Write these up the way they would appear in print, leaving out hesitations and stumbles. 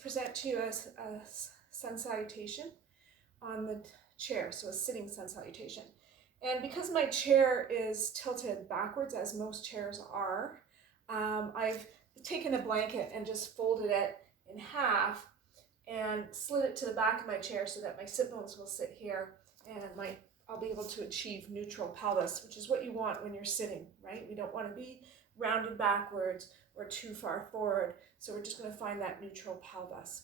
just present to you a sun salutation on the chair, so a sitting sun salutation. And because my chair is tilted backwards, as most chairs are, I've taken a blanket and just folded it in half and slid it to the back of my chair so that my sit bones will sit here, and I'll be able to achieve neutral pelvis, which is what you want when you're sitting, right? We don't want to be rounded backwards or too far forward, so we're just going to find that neutral pelvis.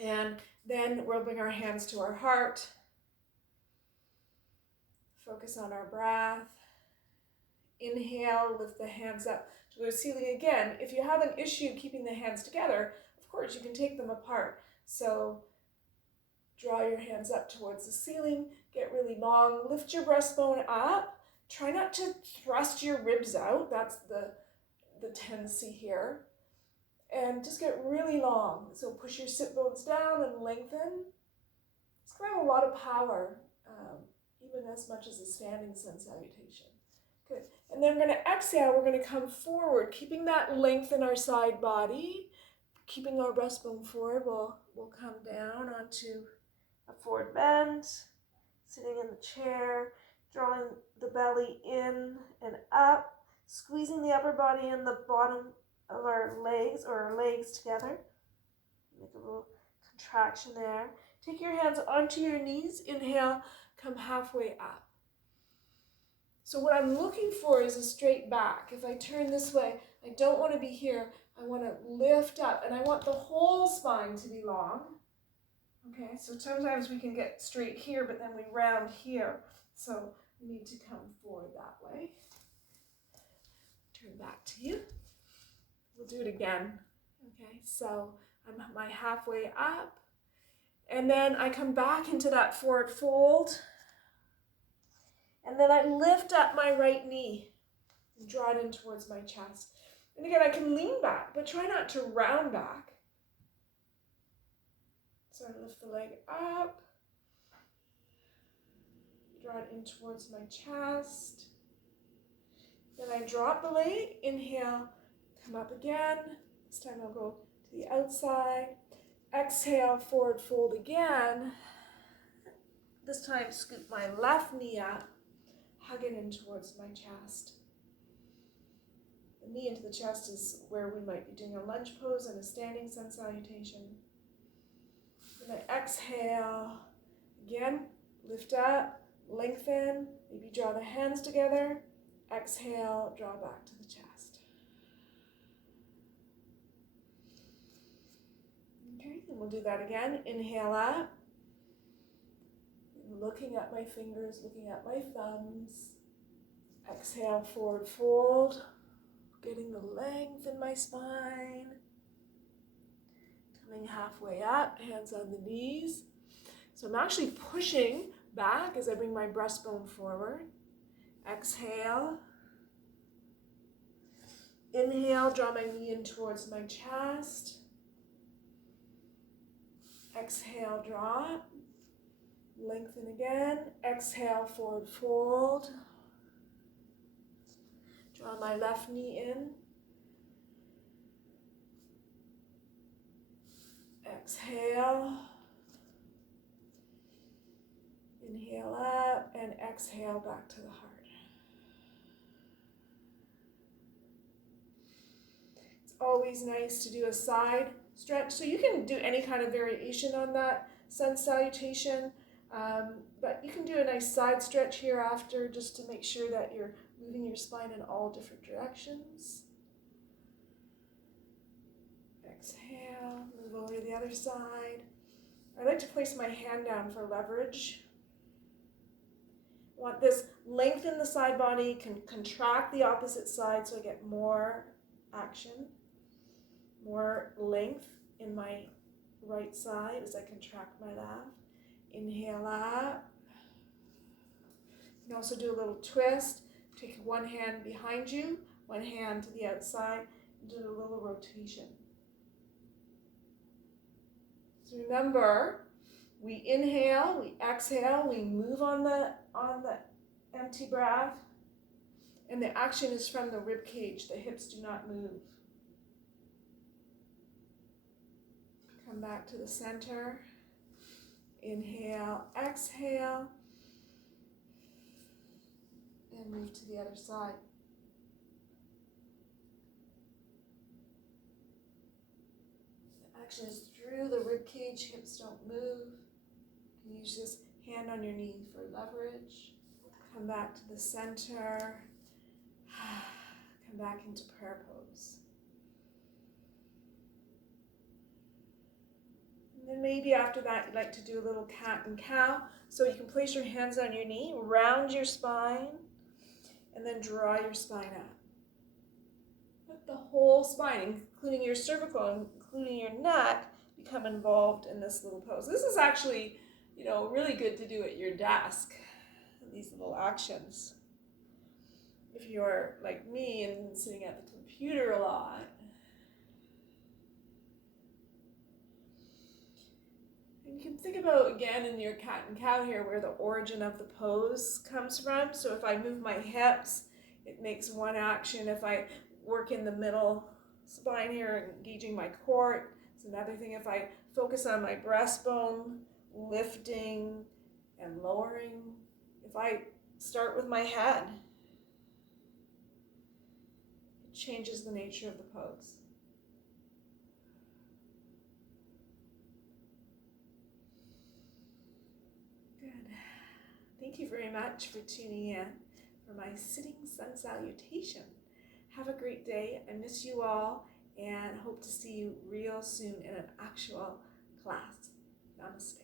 And then we'll bring our hands to our heart, focus on our breath. Inhale, lift the hands up to the ceiling again. If you have an issue keeping the hands together, of course you can take them apart. So draw your hands up towards the ceiling, get really long, lift your breastbone up. Try not to thrust your ribs out, that's the tendency here. And just get really long. So push your sit bones down and lengthen. It's going to have a lot of power, even as much as a standing sun salutation. Good. And then we're going to exhale. We're going to come forward, keeping that length in our side body. Keeping our breastbone forward, we'll come down onto a forward bend, sitting in the chair, drawing the belly in and up, squeezing the upper body and the bottom of our legs, or our legs together. Make a little contraction there. Take your hands onto your knees. Inhale, come halfway up. So what I'm looking for is a straight back. If I turn this way, I don't want to be here. I want to lift up, and I want the whole spine to be long. Okay, so sometimes we can get straight here, but then we round here. So we need to come forward that way. Turn back to you. We'll do it again. Okay, so I'm my halfway up, and then I come back into that forward fold, and then I lift up my right knee and draw it in towards my chest. And again, I can lean back, but try not to round back. So I lift the leg up, draw it in towards my chest. Then I drop the leg, inhale, come up again. This time I'll go to the outside. Exhale, forward fold again. This time scoop my left knee up, hug it in towards my chest. The knee into the chest is where we might be doing a lunge pose and a standing sun salutation. Then I exhale, again, lift up, lengthen, maybe draw the hands together. Exhale, draw back to the chest. Okay, and we'll do that again. Inhale up, looking at my fingers, looking at my thumbs. Exhale, forward fold. Getting the length in my spine. Coming halfway up, hands on the knees. So I'm actually pushing back as I bring my breastbone forward. Exhale. Inhale, draw my knee in towards my chest. Exhale, drop. Lengthen again. Exhale, forward fold. Draw my left knee in. Exhale. Inhale up and exhale back to the heart. It's always nice to do a side stretch. So you can do any kind of variation on that sun salutation, but you can do a nice side stretch here after, just to make sure that you're moving your spine in all different directions. Exhale, move over to the other side. I like to place my hand down for leverage. I want this length in the side body, can contract the opposite side so I get more action, more length in my right side as I contract my left. Inhale up. You can also do a little twist. Take one hand behind you, one hand to the outside, and do a little rotation. So remember, we inhale, we exhale, we move on the empty breath, and the action is from the rib cage. The hips do not move. Come back to the center. Inhale, exhale, and move to the other side. Action is through the rib cage, hips don't move. You can use this hand on your knee for leverage. Come back to the center. Come back into prayer pose. And then maybe after that you'd like to do a little cat and cow. So you can place your hands on your knee, round your spine, and then draw your spine up. Let the whole spine, including your cervical, including your neck, become involved in this little pose. This is actually, really good to do at your desk, these little actions. If you're like me and sitting at the computer a lot. And you can think about, again, in your cat and cow here, where the origin of the pose comes from. So if I move my hips, it makes one action. If I work in the middle spine here, engaging my core, it's another thing. If I focus on my breastbone, lifting and lowering. If I start with my head, it changes the nature of the pose. Good. Thank you very much for tuning in for my sitting sun salutation. Have a great day. I miss you all and hope to see you real soon in an actual class. Namaste.